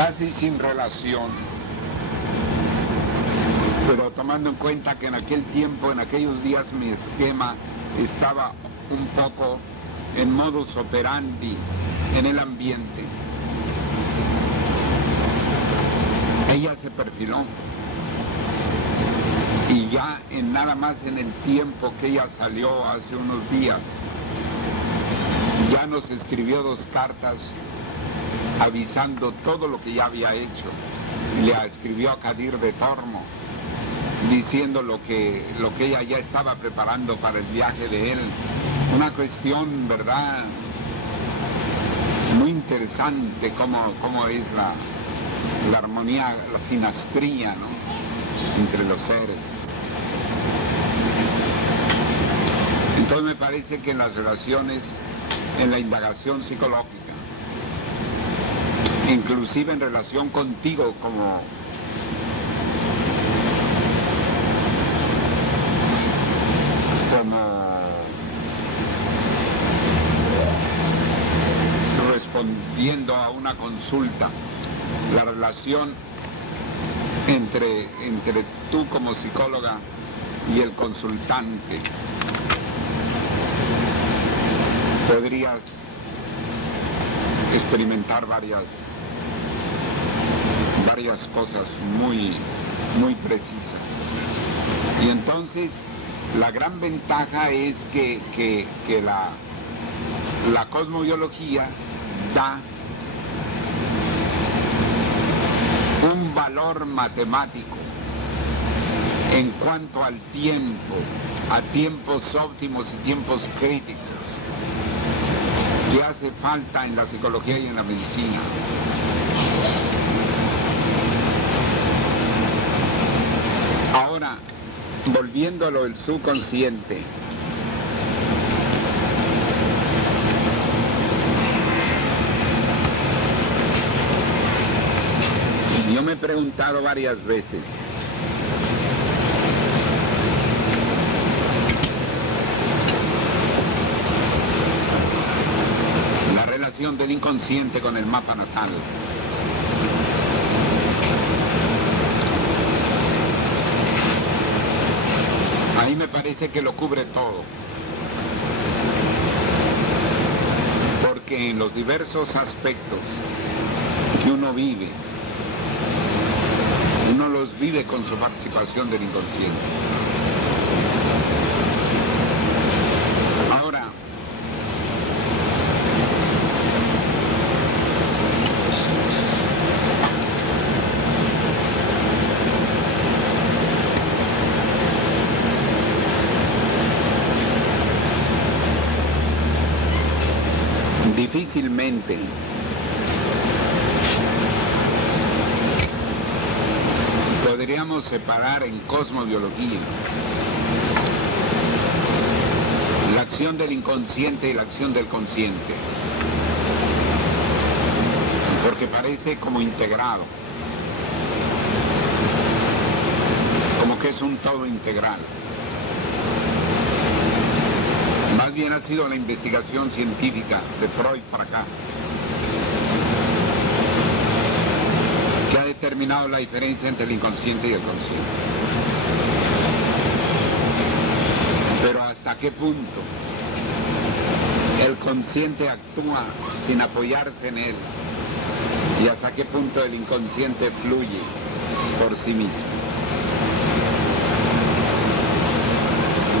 casi sin relación, pero tomando en cuenta que en aquel tiempo, en aquellos días, mi esquema estaba un poco en modus operandi en el ambiente. Ella se perfiló y ya en nada más en el tiempo que ella salió hace unos días, ya nos escribió 2 cartas avisando todo lo que ya había hecho. Le escribió a Kadir de Tormo diciendo lo que ella ya estaba preparando para el viaje de él. Una cuestión, ¿verdad?, muy interesante cómo es la armonía, la sinastría, ¿no?, entre los seres. Entonces me parece que en las relaciones, en la indagación psicológica, inclusive en relación contigo como respondiendo a una consulta, la relación entre tú como psicóloga y el consultante, podrías experimentar varias cosas muy precisas. Y entonces la gran ventaja es que la cosmobiología da un valor matemático en cuanto al tiempo, a tiempos óptimos y tiempos críticos, que hace falta en la psicología y en la medicina. Ahora, volviendo a lo del subconsciente, yo me he preguntado varias veces, la relación del inconsciente con el mapa natal. Ahí me parece que lo cubre todo, porque en los diversos aspectos que uno vive, uno los vive con su participación del inconsciente. Ahora, difícilmente podríamos separar en cosmobiología la acción del inconsciente y la acción del consciente, porque parece como integrado, como que es un todo integral. Más bien ha sido la investigación científica de Freud para acá que ha determinado la diferencia entre el inconsciente y el consciente. Pero ¿hasta qué punto el consciente actúa sin apoyarse en él? ¿Y hasta qué punto el inconsciente fluye por sí mismo?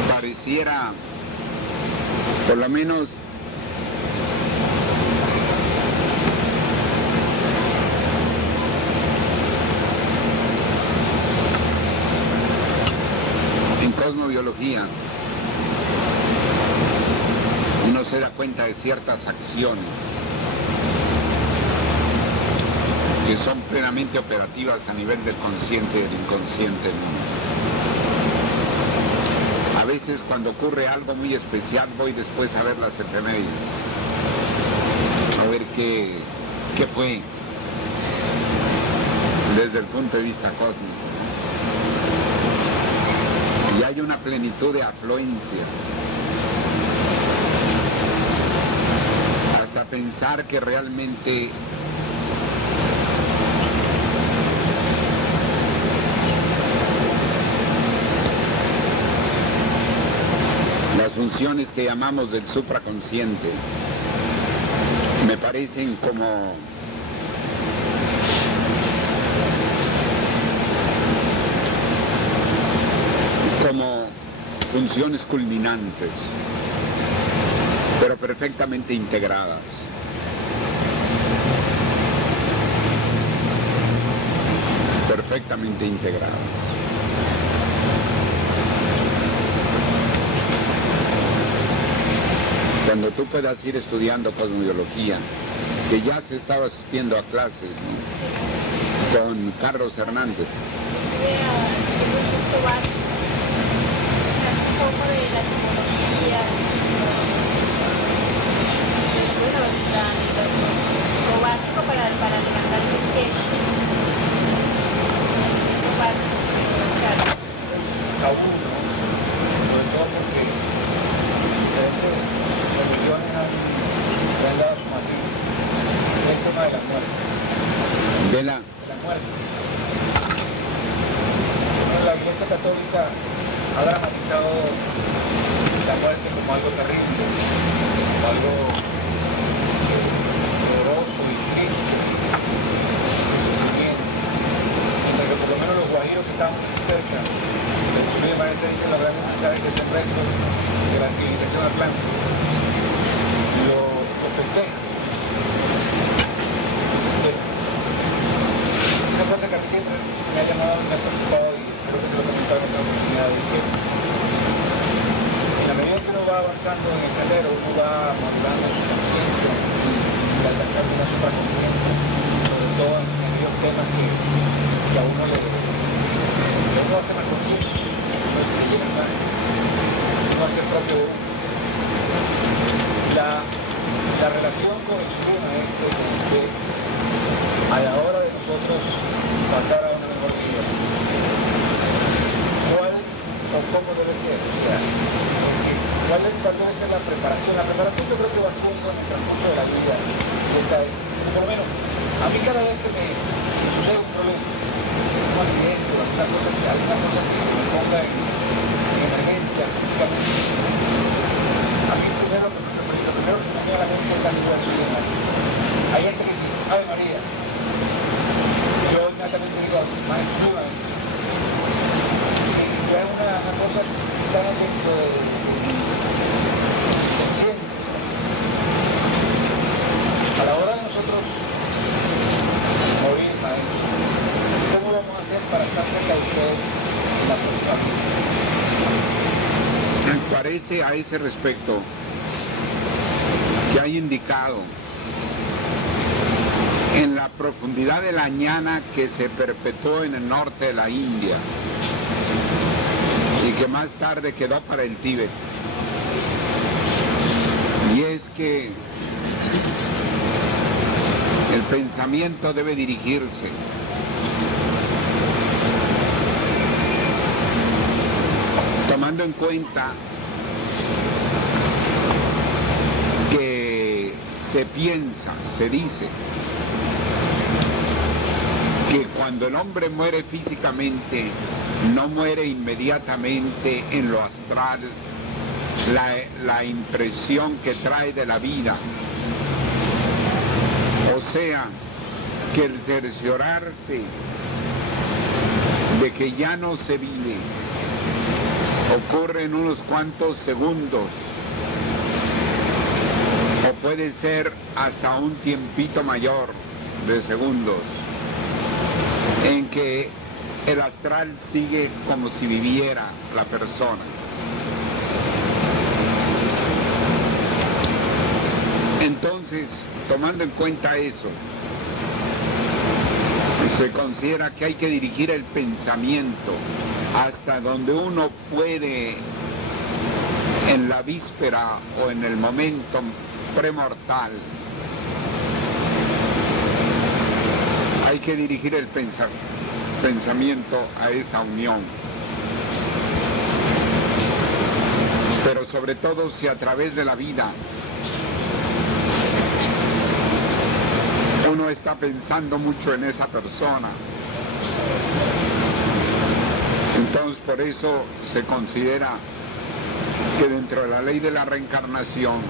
Pareciera, por lo menos, en cosmobiología, uno se da cuenta de ciertas acciones que son plenamente operativas a nivel del consciente y del inconsciente. A veces cuando ocurre algo muy especial voy después a ver las efemérides, a ver qué fue desde el punto de vista cósmico. Y hay una plenitud de afluencia, hasta pensar que realmente Las funciones que llamamos del supraconsciente me parecen como funciones culminantes, pero perfectamente integradas. Perfectamente integradas. Cuando tú puedas ir estudiando cosmobiología, que ya se estaba asistiendo a clases, ¿no?, con Carlos Hernández. Un poco de la simbología, lo básico para levantar el esquema. Aún, sobre todo porque diferentes religiones han dado su matriz del tema de la muerte. De la muerte. Bueno, la Iglesia Católica ha dramatizado la muerte como algo terrible, como algo doloroso y triste, mientras que por lo menos los guajiros que estamos cerca, el sur de Maestra dice la verdad que saben que es el resto de la civilización atlántica, lo festejan. Una cosa que a mí siempre me ha llamado, me ha preocupado y creo que te lo comentaba en otra oportunidad, es que en la medida que uno va avanzando en el sendero, uno va madurando su conciencia y alcanzando una supraconsciencia, sobre todo en aquellos temas que a uno uno hace más consciente, que llegan más, uno hace propio de uno. La relación con el Supremo es que a la hora de nosotros pasar a una mejor vida, ¿cuál o cómo debe ser? O sea, es decir, ¿cuál debe ser la preparación? La preparación yo creo que va a ser en el transcurso de la vida. Por lo menos, a mí cada vez que me sucede un problema, un accidente, alguna cosa que me ponga en emergencia físicamente, a mí primero que se me viene a la mente es la figura de Julián. Hay gente que dice, Ave María. Yo inmediatamente digo, maestro, si es una cosa tan dentro de a la hora de nosotros morir, maestro, ¿cómo vamos a hacer para estar cerca de ustedes en la próxima vida? Me parece a ese respecto que hay indicado en la profundidad de la ñana que se perpetuó en el norte de la India y que más tarde quedó para el Tíbet. Y es que el pensamiento debe dirigirse tomando en cuenta que se piensa, se dice que cuando el hombre muere físicamente, no muere inmediatamente en lo astral la impresión que trae de la vida. O sea, que el cerciorarse de que ya no se vive ocurre en unos cuantos segundos, o puede ser hasta un tiempito mayor de segundos, en que el astral sigue como si viviera la persona. Entonces, tomando en cuenta eso, se considera que hay que dirigir el pensamiento hasta donde uno puede, en la víspera o en el momento premortal. Hay que dirigir el pensamiento a esa unión. Pero sobre todo si a través de la vida uno está pensando mucho en esa persona, entonces por eso se considera que dentro de la ley de la reencarnación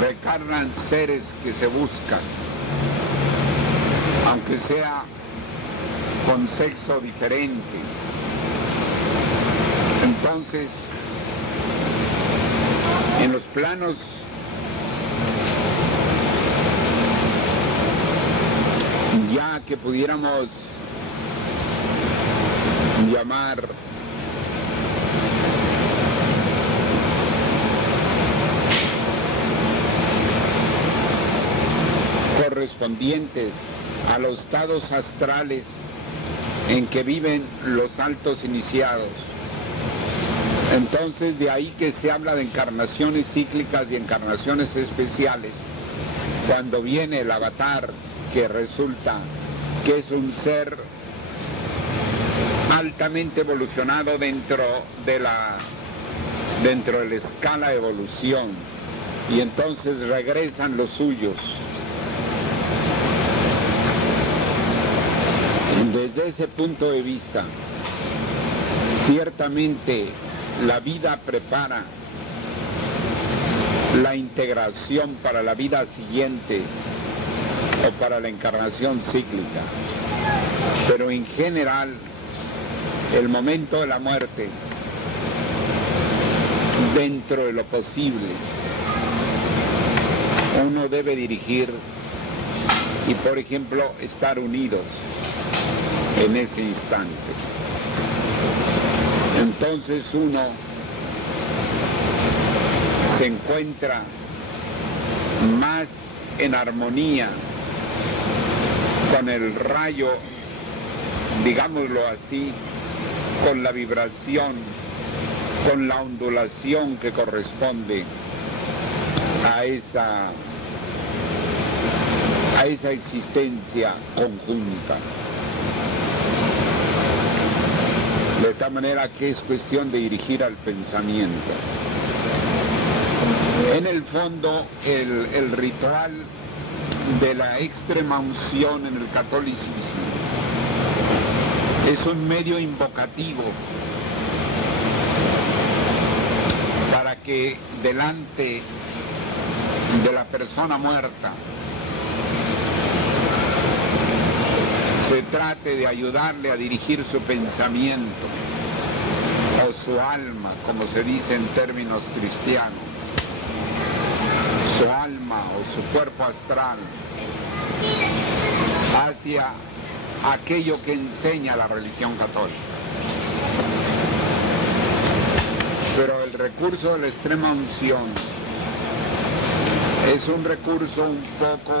reencarnan seres que se buscan, aunque sea con sexo diferente. Entonces, en los planos ya que pudiéramos llamar correspondientes a los estados astrales en que viven los altos iniciados. Entonces, de ahí que se habla de encarnaciones cíclicas y encarnaciones especiales, cuando viene el avatar, que resulta que es un ser altamente evolucionado dentro de la escala de evolución, y entonces regresan los suyos. Desde ese punto de vista, ciertamente la vida prepara la integración para la vida siguiente o para la encarnación cíclica, pero en general el momento de la muerte, dentro de lo posible, uno debe dirigir y, por ejemplo, estar unidos en ese instante. Entonces uno se encuentra más en armonía con el rayo, digámoslo así, con la vibración, con la ondulación que corresponde a esa existencia conjunta. De tal manera que es cuestión de dirigir al pensamiento. En el fondo, el ritual de la extrema unción en el catolicismo es un medio invocativo para que delante de la persona muerta se trate de ayudarle a dirigir su pensamiento o su alma, como se dice en términos cristianos, su alma o su cuerpo astral hacia aquello que enseña la religión católica. Pero el recurso de la extrema unción es un recurso un poco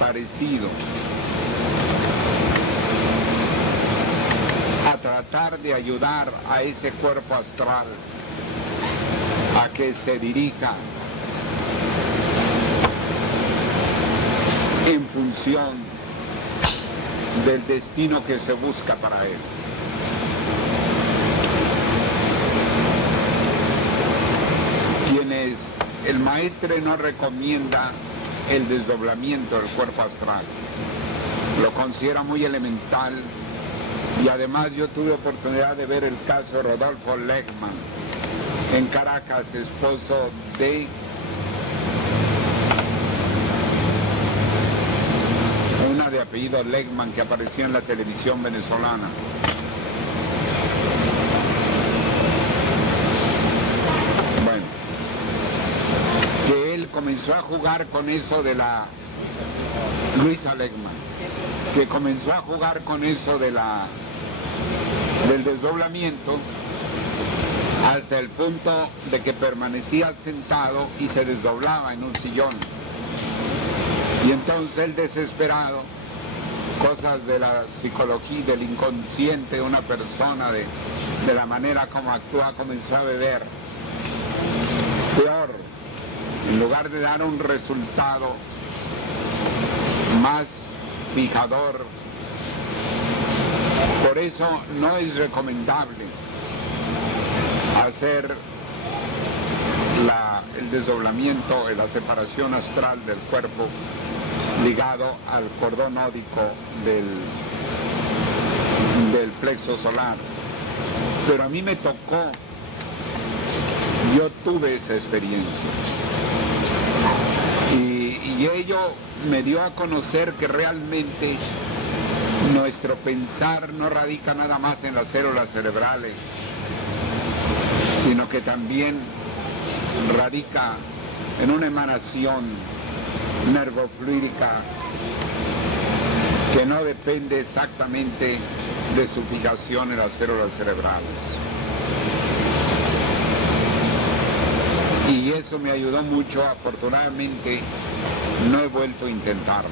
parecido a tratar de ayudar a ese cuerpo astral a que se dirija en función del destino que se busca para él. Quienes el maestre no recomienda el desdoblamiento del cuerpo astral, lo considera muy elemental. Y además yo tuve oportunidad de ver el caso de Rodolfo Lechman en Caracas, esposo de una de apellido Lechman que aparecía en la televisión venezolana. Bueno, que él comenzó a jugar con eso de la Luisa Lechman, que comenzó a jugar con eso del desdoblamiento hasta el punto de que permanecía sentado y se desdoblaba en un sillón. Y entonces él, desesperado, cosas de la psicología, del inconsciente de una persona, de la manera como actúa, comenzó a beber. Peor, en lugar de dar un resultado más fijador. Por eso no es recomendable hacer el desdoblamiento, la separación astral del cuerpo ligado al cordón nódico del plexo solar. Pero a mí me tocó Yo tuve esa experiencia. Y ello me dio a conocer que realmente nuestro pensar no radica nada más en las células cerebrales, sino que también radica en una emanación nervofluídica que no depende exactamente de su fijación en las células cerebrales. Y eso me ayudó mucho. Afortunadamente no he vuelto a intentarlo.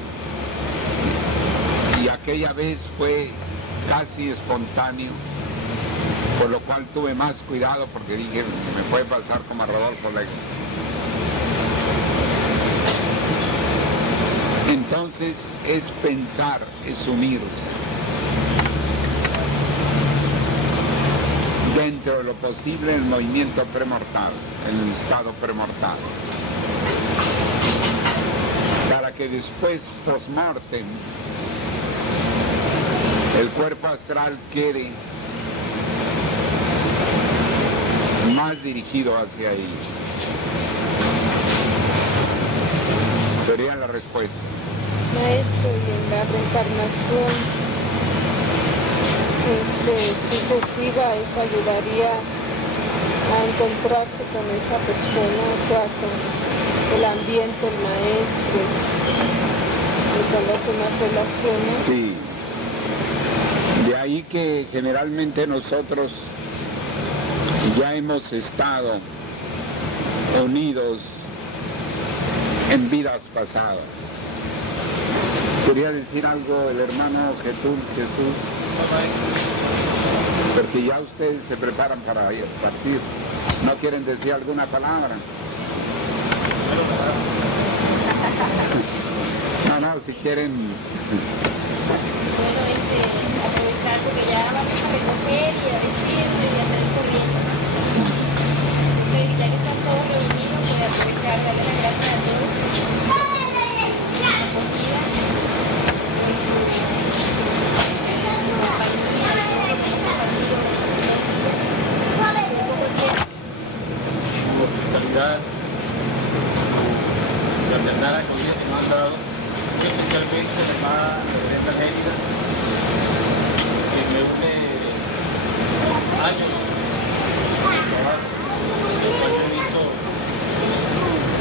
Y aquella vez fue casi espontáneo, por lo cual tuve más cuidado porque dije, me puede pasar como a Rodolfo Legge. Entonces es pensar, es unirse dentro de lo posible el movimiento premortal, el estado premortal, para que después, post-mortem, el cuerpo astral quede más dirigido hacia ahí. Sería la respuesta. Maestro, y en la reencarnación sucesiva, eso ayudaría a encontrarse con esa persona, o sea, con el ambiente, el maestro, y con las demás relaciones. Sí. De ahí que generalmente nosotros ya hemos estado unidos en vidas pasadas. Quería decir algo el hermano Jesús, porque ya ustedes se preparan para partir. ¿No quieren decir alguna palabra? No, si quieren... Bueno, aprovechar porque ya vamos a recoger y a decirle y a salir corriendo. Entonces, ya que están todos reunidos, voy a aprovechar y darle las gracias a todos. La acogida, su hospitalidad, su fraternal acogida que nos han dado, especialmente la hermana Reverenda Gélida, que me une años de trabajo, en el cual he visto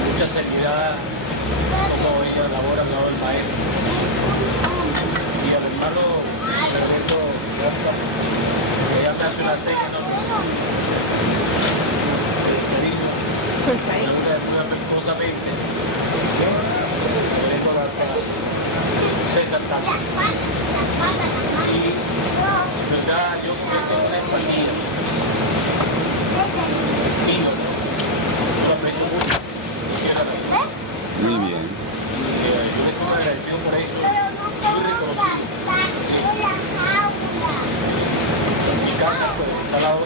mucha seriedad como ella labora al lado del maestro. Y al hermano Fernando Costa, ella me hace una seña, ¿no? Una afectuosamente, César Tano. Y en verdad yo tengo una empatía. Lo aprecio mucho. Quisiera también. Muy bien. Yo le estoy agradecido por eso. Muy reconocido. Mi casa, pues, está al lado.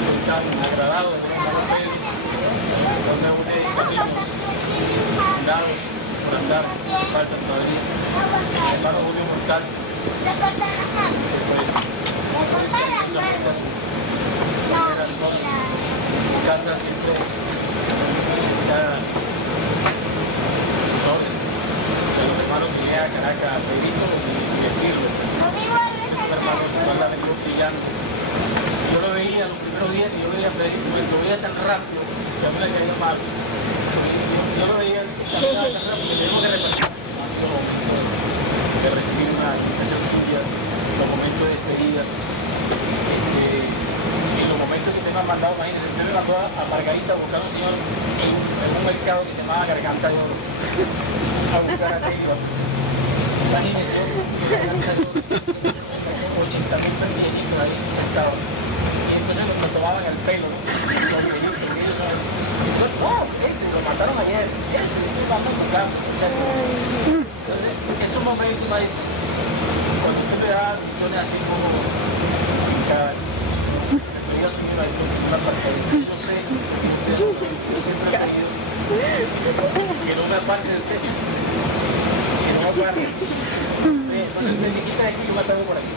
Estoy tan agradado de estar con ustedes. Donde ustedes cuidados por andar, faltan todavía. Mi hermano Julio Mortal. Mi casa siempre está solo. Los hermanos que llegan a Caracas, Pedrito y decirlo. Mi hermano cuando la vengo brillando. Yo lo veía los primeros días que yo veía a Pedrito, lo veía tan rápido que a mí me caía mal. Yo lo veía tan rápido que tenemos que repartir. Ha sido de recibir una iniciación suya, los momentos de despedida. Y los momentos que te me han mandado, imagínense, usted me mandó a Margarita a buscar a un señor en un mercado que se llamaba Garganta de Oro, a buscar a Taylor. Imagínense, Garganta de Oro, 80.000 pequeñitos ahí sentados. Y entonces nos tomaban el pelo, ¿no? No, ese lo mataron ayer, ese vamos a tocar. Entonces, esos momentos, maestro, cuando usted le da visiones así como cada una pantalla, yo sé que yo siempre he pedido que no me aparte del techo, que no me aparte. Entonces me dijiste aquí, yo me pego por aquí.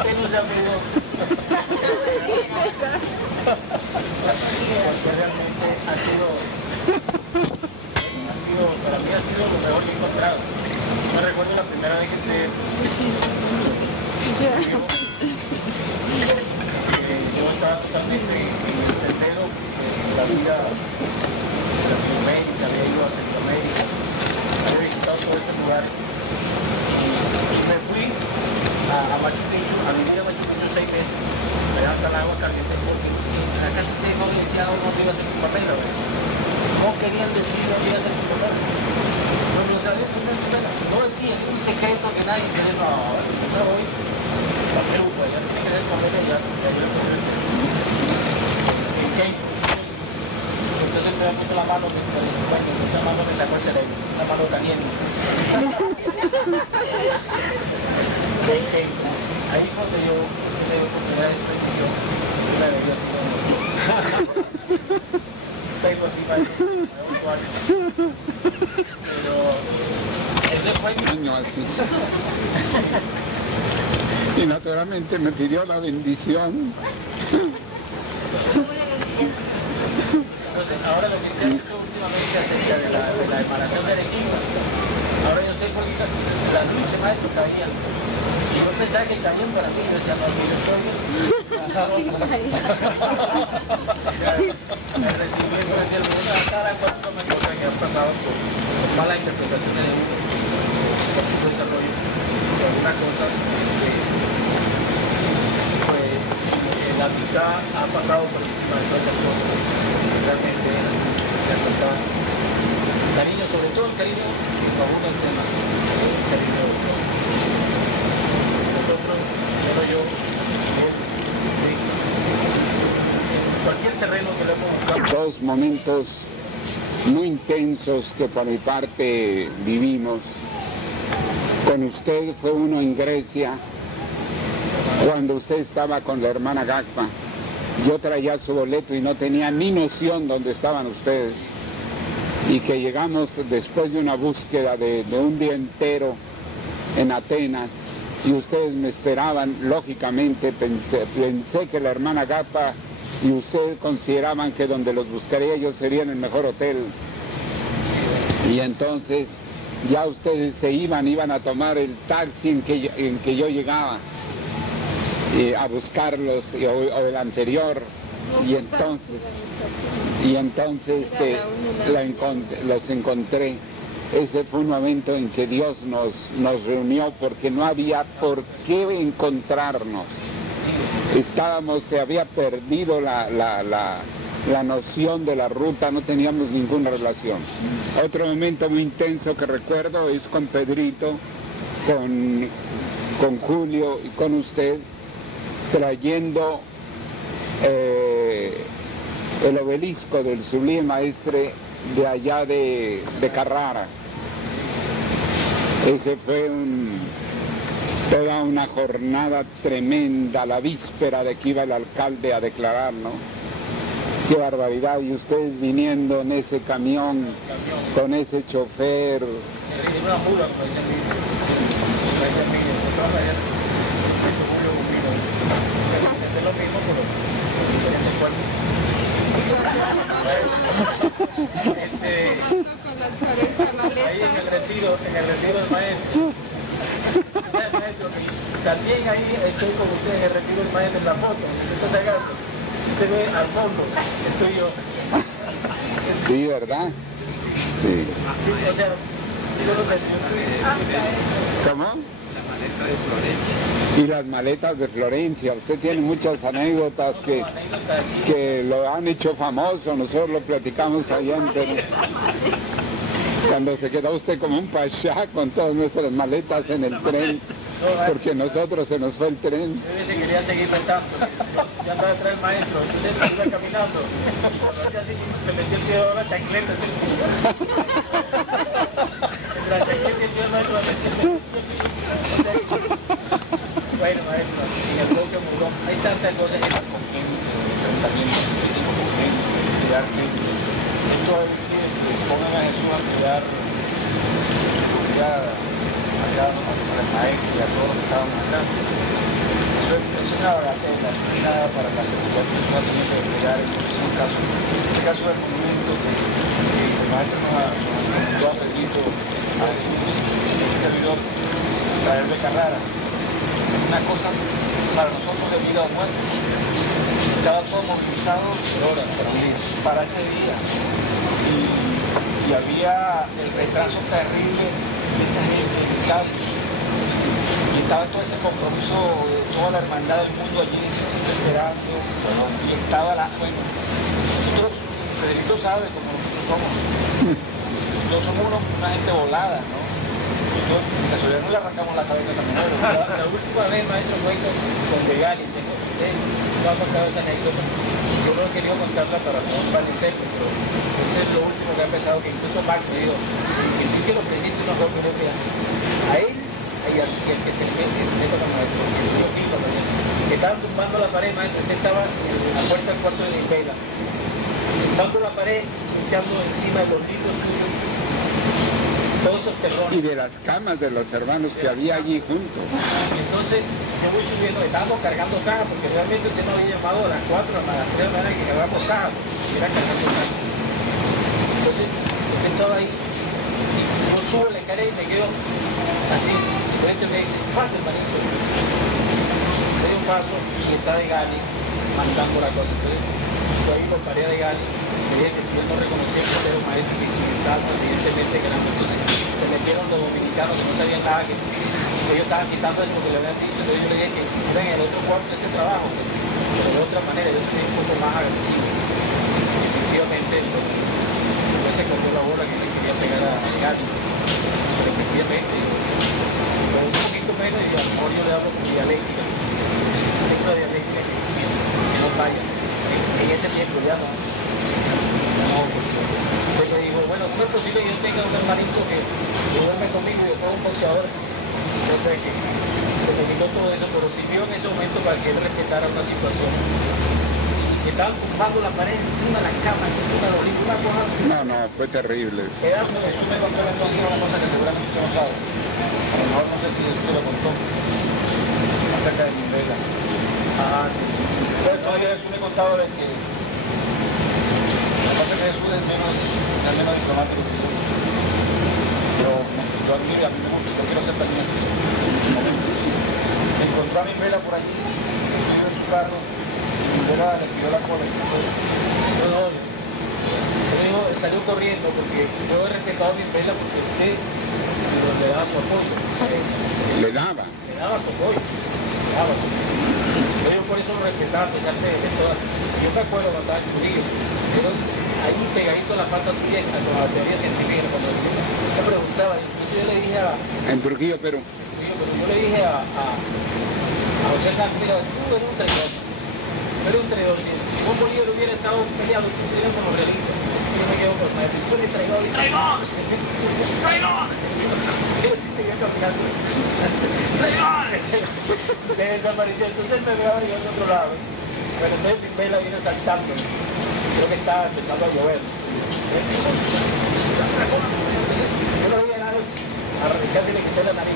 Usted no se apegó. entrado. No recuerdo la primera vez que entré. Yo estaba totalmente en el sendero de la vida latinoamérica, había ido a Centroamérica, había visitado todo este lugar y me fui a Machu Picchu, a vivir a Machu Picchu 6 meses, allá hasta el agua caliente, porque en la casa ustedes no decían dónde iba a ser tu papel, no querían decir dónde iba a ser tu papel. No decía, es un secreto que nadie quiere, no voy a Perú, pues ya tiene que ser papel allá, en Keiko. Entonces me puso la mano, esa mano me sacó el cerebro, una mano caliente. Ahí fue donde yo tuve oportunidad de expresión, yo la veía así como tengo así para pero ese fue mi año así. Y naturalmente me pidió la bendición. Entonces, ahora lo que se ha dicho últimamente acerca de la emanación de Arequipa, ahora yo sé por qué las luces maestros caían. Y yo pensaba que caían para mí, yo decía, no, mira, estoy bien. Me recibí en cada cuatro me cosas que han pasado por malas interpretaciones de uno, por su desarrollo, por alguna cosa pues la amistad ha pasado por encima de todas esas cosas. Realmente es así, la amistad. Cariño, sobre todo el cariño, aún el tema, el cariño de Dios. Nosotros, solo yo, en cualquier terreno que le hemos buscado. Dos momentos muy intensos que por mi parte vivimos. Con usted fue uno en Grecia, cuando usted estaba con la hermana Gagpa. Yo traía su boleto y no tenía ni noción dónde estaban ustedes. Y que llegamos después de una búsqueda de un día entero en Atenas y ustedes me esperaban, lógicamente pensé que la hermana Gagpa y ustedes consideraban que donde los buscaría yo sería en el mejor hotel. Y entonces ya ustedes se iban a tomar el taxi en que yo llegaba a buscarlos, o el anterior, y entonces los encontré. Ese fue un momento en que Dios nos reunió, porque no había por qué encontrarnos. Se había perdido la noción de la ruta, no teníamos ninguna relación. Otro momento muy intenso que recuerdo es con Pedrito, con Julio y con usted, trayendo el obelisco del Sublime Maestre de allá de Carrara. Ese fue toda una jornada tremenda, la víspera de que iba el alcalde a declarar, ¿no? Qué barbaridad, y ustedes viniendo en ese camión, con ese chofer. Ahí en el retiro del maestro. Maestro, también ahí estoy con usted en el retiro del maestro en la foto. Usted ve al fondo, estoy yo. Sí, ¿verdad? Sí. Sí, o sea, yo no sé. ¿Cómo? Y las maletas de Florencia. Usted tiene muchas anécdotas que lo han hecho famoso. Nosotros lo platicamos allá en Perú. Cuando se quedó usted como un pachá con todas nuestras maletas en el tren, porque nosotros se nos fue el tren. Yo quería seguir tanto, ya andaba detrás del maestro, entonces iba caminando, así, me metí el pie de la chancleta. La chancleta y el pie del maestro me metí. Bueno, maestro, en el bloque mudó, hay tantas cosas en el tratamiento físico, cuidar gente. Esto es que pongan a Jesús a cuidar acá al maestro y a todos los que estaban acá. Eso es una bagatela, no es nada para la seguridad personal, tiene que cuidar, es un caso, este caso del movimiento que maestro nos invitó a Pedrito, a un servidor, traer de Carrara. Una cosa para nosotros de vida o muerte. Estaba todo movilizado para ese día. Y había el retraso terrible de esa gente en Cali. Y estaba todo ese compromiso de toda la hermandad del mundo allí, ese esperanza. Y estaba bueno, nosotros, Federico sabe cómo nosotros somos. Nosotros somos una gente volada, ¿no? La soledad no le arrancamos la cabeza a la mujer. La última vez, maestro, fue con Degali. No ha contado esa anécdota. Yo no he querido contarla para no parecerme, pero eso es lo último que ha empezado, que incluso Max me dijo, que los presidentes no creo que a él y al que se le mete con la maestra, que estaban tumbando la pared, maestro, usted estaba en la puerta del cuarto de la vela, tumbando la pared, echando encima de los libros suyos, todos esos terrones. Y de las camas de los hermanos que había allí juntos. Entonces, yo voy subiendo, estábamos cargando cajas, porque realmente usted no había llamado a las 4, a las 3 de la mañana que cargamos cajas, porque era cargando cajas. Entonces, usted estaba ahí, y yo subo la escalera y me quedo así, frente me dice, pase hermanito. Doy un paso y está de Gali, mandando la cosa. Entonces, yo ahí por tarea de Gali, me dije que si él no reconocía que era un maestro que insultaba, evidentemente que eran. Entonces, se metieron los dominicanos que no sabían nada, que ellos estaban quitando eso porque le habían dicho. Entonces yo le dije que hicieran en el otro cuarto ese trabajo, pero de otra manera, ellos serían un poco más agresivos. Y efectivamente, después se cortó la bola que le quería pegar a Gali. Pero efectivamente, pero un poquito menos, y a lo mejor yo le hablo con dialéctica. Tengo una dialéctica que no falla. En ese tiempo ya no. Entonces me dijo, bueno, ¿cómo es posible que yo tenga un hermanito que duerme conmigo y después un boxeador? Entonces se me quitó todo eso, pero sirvió en ese momento para que él respetara una situación. Que estaban tumbando la pared encima de la cama, encima de los libros, una cosa. No, fue terrible eso. Eso me contó entonces una cosa que seguramente usted no sabe. A lo mejor no sé si usted lo contó. Acerca de mi vela. Entonces, no, yo me contaba de que pasa que Jesús es menos diplomático que yo. Pero yo admiro, a mí me gusta, yo quiero ser también así. Se encontró a mi vela por allí, yo en su carro, y mi vela le tiró la cola. Yo salió corriendo porque yo he respetado a mi vela porque usted le daba su apoyo. Le daba. Le daba su apoyo. Yo por eso lo respetaba, a pesar de todas. Yo me acuerdo cuando estaba en Trujillo, pero ahí pegadito a la falta tuya con la teoría científica, cuando yo preguntaba, entonces yo le dije En Trujillo, Perú. Yo le dije a José Carlos, mira, tú eres un traidor. Eres un traidor. Si Simón Bolívar hubiera estado peleado, tú serías con los realistas. Yo me quedo con el maestro. Tú eres traidor. ¡Traidor! ¡Traidor! Yo sí seguía caminando. ¡Traidor! Se desapareció. Entonces él me veía yo en otro lado. Pero entonces mi vela viene saltando. Creo que estaba empezando a llover. Yo no veía nada. Casi le quité la nariz.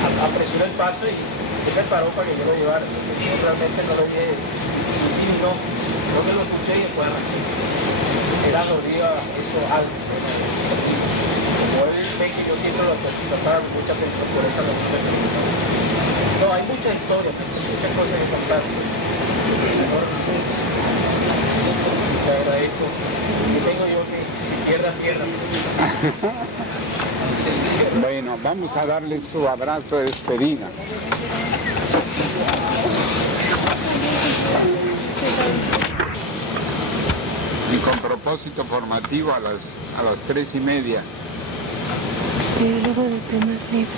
Apresuré el paso y él me paró para que yo lo llevara. Yo realmente no lo dije sí ni no. Creo que lo escuché y después arranqué. Era lo diga eso algo. Como él ve que yo siempre lo trataba con mucha atención por esa razón. No, hay muchas historias, muchas cosas que contar. Te agradezco. Y tengo yo que tierra. Bueno, vamos a darle su abrazo de despedida. Y con propósito formativo a las 3:30. Y luego de temas libres.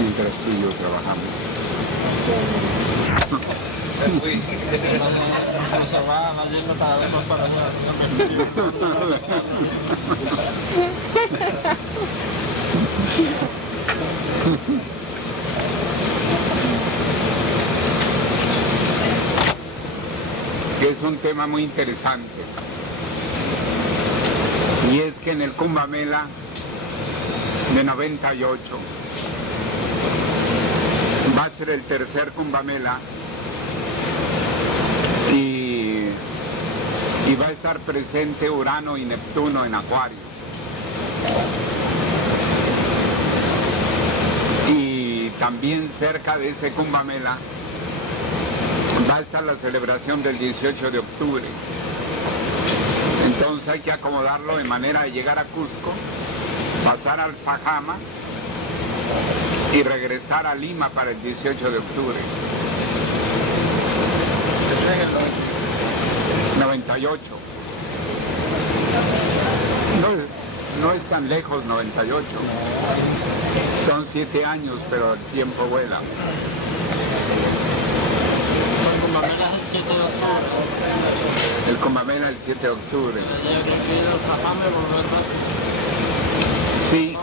Mientras tú y yo trabajamos. Que es un tema muy interesante, y es que en el Kumbh Mela de 98 va a ser el tercer Kumbh Mela y va a estar presente Urano y Neptuno en Acuario. Y también cerca de ese Kumbh Mela va a estar la celebración del 18 de octubre. Entonces hay que acomodarlo de manera de llegar a Cusco, pasar al Sajama y regresar a Lima para el 18 de octubre. 98. No es tan lejos 98. Son 7 años, pero el tiempo vuela. El Kumbh Mela el 7 de octubre. Sí.